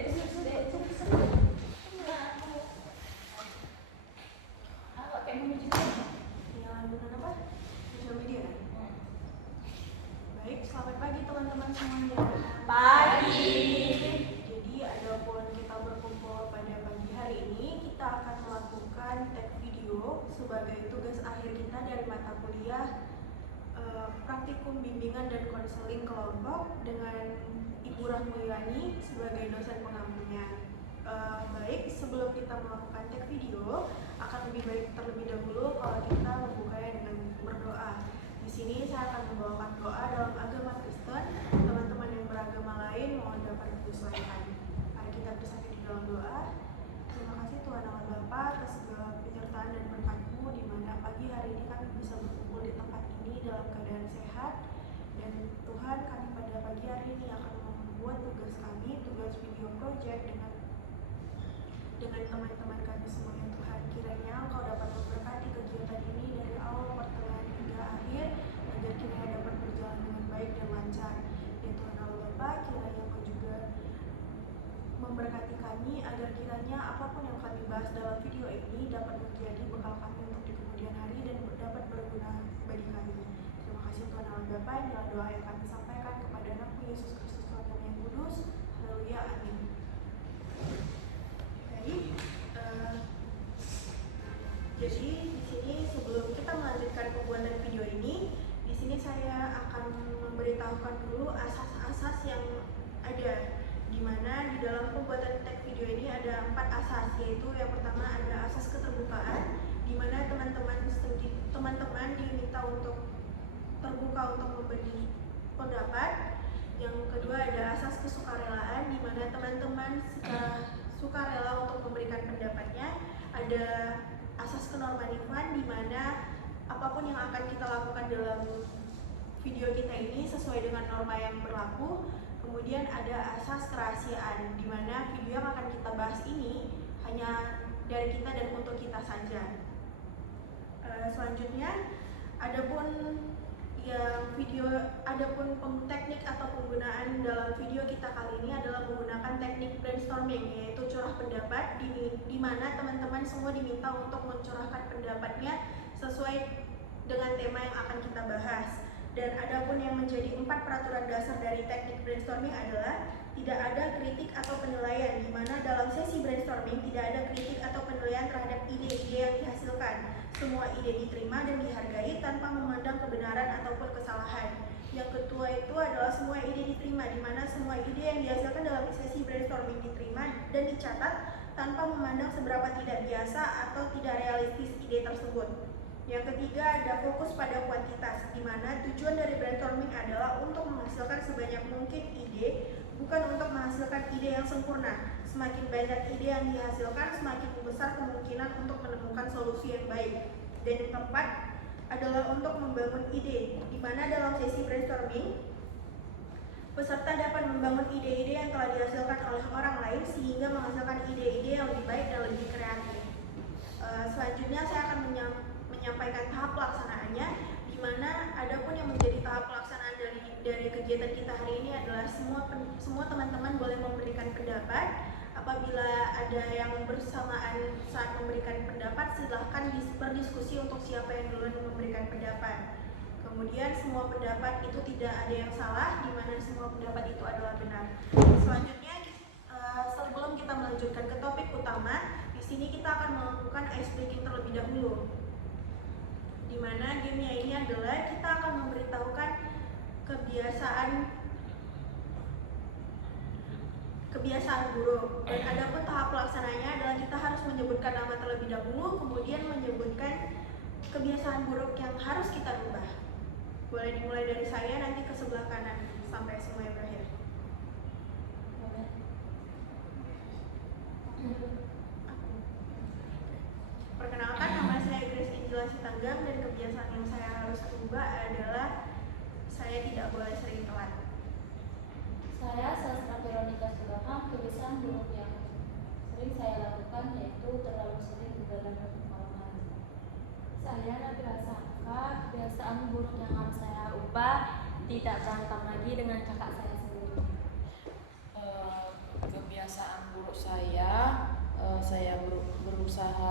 Baik, selamat pagi teman-teman semuanya. Pagi. Jadi adapun kita berkumpul pada pagi hari ini, kita akan melakukan tag video sebagai tugas akhir kita dari mata kuliah praktikum bimbingan dan konseling kelompok dengan Ibu Rahmayani sebagai dosen pengampunya. Baik, sebelum kita melakukan tag video, akan lebih baik terlebih dahulu kalau kita membukanya dengan berdoa. Di sini saya akan membawakan doa dalam agama Kristen. Teman-teman yang beragama lain mohon dapat menyesuaikan. Mari kita bersatu di dalam doa. Terima kasih Tuhan Allah Bapa atas segala penyertaan dan berkat-Mu di mana pagi hari ini kami bisa berkumpul di tempat ini dalam keadaan sehat. Dan Tuhan, kami pada pagi hari ini akan membuat tugas kami, tugas video project dengan teman-teman kami semuanya. Tuhan, kiranya Engkau dapat memberkati kegiatan ini dari awal, pertengahan hingga akhir, agar kiranya dapat berjalan dengan baik dan lancar. Ya Tuhan Allah Bapa, kiranya Engkau juga memberkati kami agar kiranya apapun yang kami bahas dalam video ini dapat menjadi bekal kami untuk di kemudian hari dan dapat berguna bagi kami. Terima kasih Tuhan Allah Bapa. Inilah doa yang kami sampaikan kepada Anakmu Yesus Kristus Tuhan yang kudus. Haleluya, amin. Jadi di sini sebelum kita melanjutkan pembuatan video ini, di sini saya akan memberitahukan dulu asas-asas yang ada, di mana di dalam pembuatan tag video ini ada 4 asas, yaitu yang pertama ada asas keterbukaan, di mana teman-teman diminta untuk terbuka untuk memberi pendapat. Yang kedua ada asas kesukarelaan, di mana teman-teman secara sukarela untuk memberikan pendapatnya. Ada asas kenormatifan, di mana apapun yang akan kita lakukan dalam video kita ini sesuai dengan norma yang berlaku. Kemudian ada asas kerahasiaan, di mana video yang akan kita bahas ini hanya dari kita dan untuk kita saja. Selanjutnya, adapun teknik atau penggunaan dalam video kita kali ini adalah menggunakan teknik brainstorming, yaitu curah pendapat, di mana teman-teman semua diminta untuk mencurahkan pendapatnya sesuai dengan tema yang akan kita bahas. Dan adapun yang menjadi 4 peraturan dasar dari teknik brainstorming adalah tidak ada kritik atau penilaian, di mana dalam sesi brainstorming tidak ada kritik atau penilaian terhadap ide-ide yang dihasilkan. Semua ide diterima dan dihargai tanpa memandang kebenaran ataupun kesalahan. Yang kedua itu adalah semua ide diterima, di mana semua ide yang dihasilkan dalam sesi brainstorming diterima dan dicatat tanpa memandang seberapa tidak biasa atau tidak realistis ide tersebut. Yang ketiga ada fokus pada kuantitas, di mana tujuan dari brainstorming adalah untuk menghasilkan sebanyak mungkin ide, bukan untuk menghasilkan ide yang sempurna. Semakin banyak ide yang dihasilkan, semakin besar kemungkinan untuk menemukan solusi yang baik. Dan yang keempat adalah untuk membangun ide, di mana dalam sesi brainstorming peserta dapat membangun ide-ide yang telah dihasilkan oleh orang lain sehingga menghasilkan ide-ide yang lebih baik dan lebih kreatif. Selanjutnya saya akan menyampaikan tahap pelaksanaannya, di mana adapun yang menjadi tahap pelaksanaan dari kegiatan kita hari ini adalah semua teman-teman boleh memberikan pendapat. Apabila ada yang bersamaan saat memberikan pendapat, silahkan berdiskusi untuk siapa yang duluan memberikan pendapat. Kemudian semua pendapat itu tidak ada yang salah, di mana semua pendapat itu adalah benar. Selanjutnya, sebelum kita melanjutkan ke topik utama, di sini kita akan melakukan ice breaking terlebih dahulu. Di mana gamenya ini adalah kita akan memberitahukan kebiasaan buruk. Dan adapun tahap pelaksananya adalah kita harus menyebutkan nama terlebih dahulu, kemudian menyebutkan kebiasaan buruk yang harus kita rubah. Boleh dimulai dari saya, nanti ke sebelah kanan sampai semuanya berakhir. Perkenalkan, nama saya Grace Angela Sitanggam, dan kebiasaan yang saya harus rubah adalah saya tidak boleh sering telat. Saya Sastra Veronica Sugakam. Kebiasaan buruk yang sering saya lakukan yaitu terlalu sering begadang malam hari. Saya Nabila Saka. Kebiasaan buruk yang harus saya ubah, tidak berantem lagi dengan kakak saya sendiri. Kebiasaan saya berusaha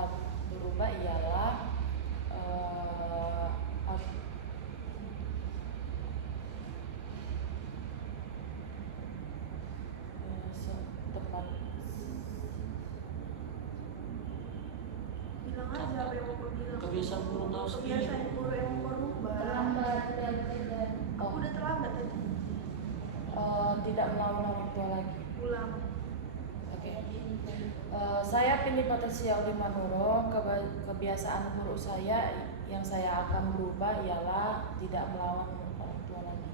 berubah ialah tepat Bilang aja apa yang mau gue bilang. Kebiasaan buruk tahu sendiri. Kebiasaan buruk yang mau berubah. Terlambat dan tidak. Aku udah terlambat tadi. tidak melawan orang tua lagi. Ulang. Oke. Saya Pindi Patricia Uli Manuro. Kebiasaan buruk saya yang saya akan berubah ialah tidak melawan orang tua lagi.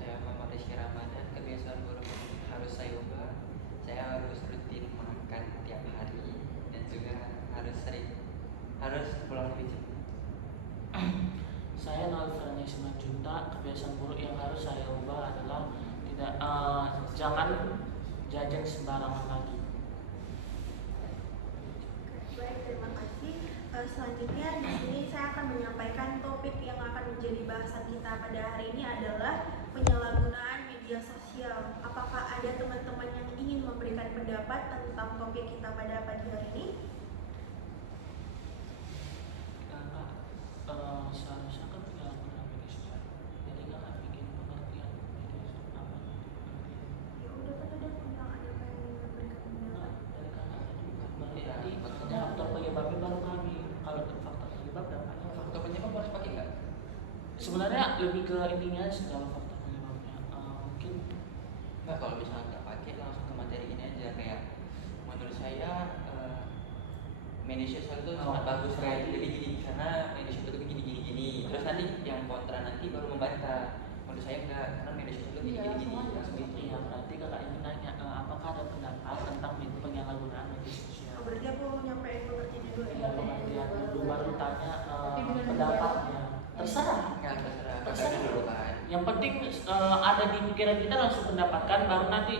Saya Muhammad Rizky Ramadan. Kebiasaan buruk yang harus saya ubah, saya harus rutin makan tiap hari dan juga harus pulang lebih cepat. Saya Nalfrani Simanjuntak. Kebiasaan buruk yang harus saya ubah adalah jangan jajan sembarangan lagi. Baik, terima kasih. Selanjutnya di sini saya akan menyampaikan topik yang akan menjadi bahasan kita pada hari ini adalah penyalahgunaan media sosial. Apakah ada teman-teman yang ingin memberikan pendapat tentang topik kita pada pagi hari ini? Seharusnya kan penyalahgunaan media sosial. Jadi kakak bikin pengertian media sosial apa? Ya udah kan ada tentang ada yang ingin memberikan pendapat. Dari kakak tadi bukan baru Iya, tadi maksudnya- faktor penyebabnya baru kami. Kalau faktor penyebab dampaknya Faktor penyebab harus pakai nggak? sebenarnya lebih ke intinya sih kalau faktor penyebabnya mungkin Nggak, kalau misalnya nggak pakai langsung ke materi ini aja. Kayak menurut saya media sosial itu sangat bagus kayak gini karena media sosial itu gini. Terus nanti yang kontra nanti baru membantah. Menurut saya enggak, karena media sosial itu gini. Langsung gitu. iya berarti kakak ingin nanya apakah ada pendapat tentang penyalahgunaan media sosial. Oh, berarti aku nyampein pengertiannya dulu Iya ya. pengertian dulu baru tanya Tapi dengan pendapatnya. Terserah. Nggak terserah. Terserah. Kakak dulu kan. Yang penting ada di pikiran kita langsung mendapatkan baru nanti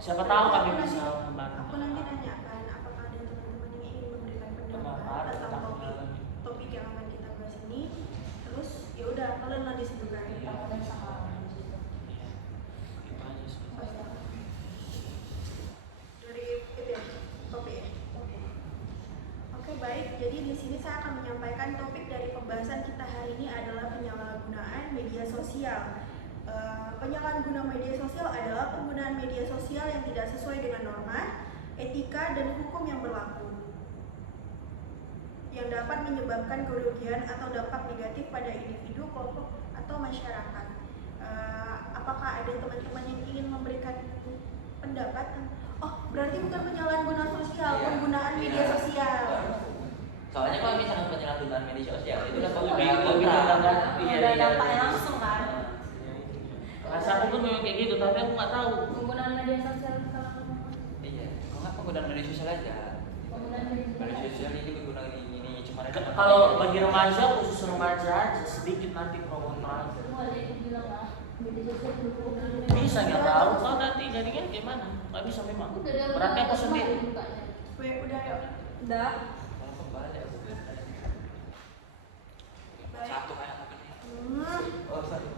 siapa tahu kami bisa membantu. Aku nanti nanyakan apakah ada teman-teman yang ingin memberikan pendapat Pendapat tentang tentang topik yang akan kita bahas ini. Terus ya udah kalian nanti sebutkan. Iya. Kita sama di situ. Iya. Gitu aja sih. Dari itu ya, topik ya. Oke baik, jadi di sini saya akan menyampaikan topik dari pembahasan kita hari ini adalah penyalahgunaan media sosial. Penyalahgunaan media sosial adalah penggunaan media sosial yang tidak sesuai dengan norma, etika, dan hukum yang berlaku, yang dapat menyebabkan kerugian atau dampak negatif pada individu, kelompok, atau masyarakat. Apakah ada teman-teman yang ingin memberikan pendapat? Oh, berarti bukan penyalahgunaan sosial, Iya. penggunaan media Iya. sosial. Soalnya kalau misalnya penyalahgunaan media sosial itu udah Lebih kontra. Ada dampaknya langsung kan. Rasa aku pun memang kayak gitu, tapi aku nggak tahu. Penggunaan media sosial kalau Iya, kalau nggak penggunaan media sosial aja. penggunaan media Media sosial. sosial ini penggunaan ini cuma ada. Kalau bagi remaja, khusus remaja aja sedikit nanti pro kontra. Semua ada yang bilang lah media sosial berhubungan. Bisa nggak tahu kalau nanti jadinya gimana? Nggak bisa memang. Berarti aku sendiri. Udah yuk. Udah. Kalau kembali aku Baik. satu kayak apa nih? Oh sorry.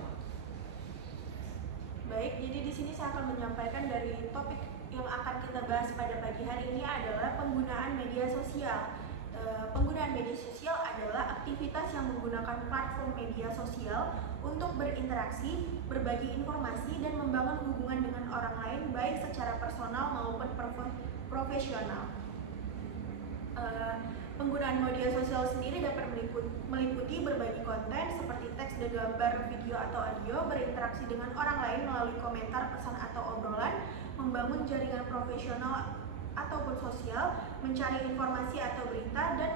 Baik, jadi di sini saya akan menyampaikan dari topik yang akan kita bahas pada pagi hari ini adalah penggunaan media sosial. Penggunaan media sosial adalah aktivitas yang menggunakan platform media sosial untuk berinteraksi, berbagi informasi, dan membangun hubungan dengan orang lain baik secara personal maupun profesional. Penggunaan media sosial sendiri dapat meliputi berbagi konten seperti teks dan gambar, video atau audio, berinteraksi dengan orang lain melalui komentar, pesan atau obrolan, membangun jaringan profesional ataupun sosial, mencari informasi atau berita, dan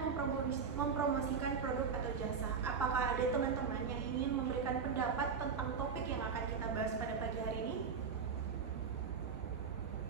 mempromosikan produk atau jasa. Apakah ada teman-teman yang ingin memberikan pendapat tentang topik yang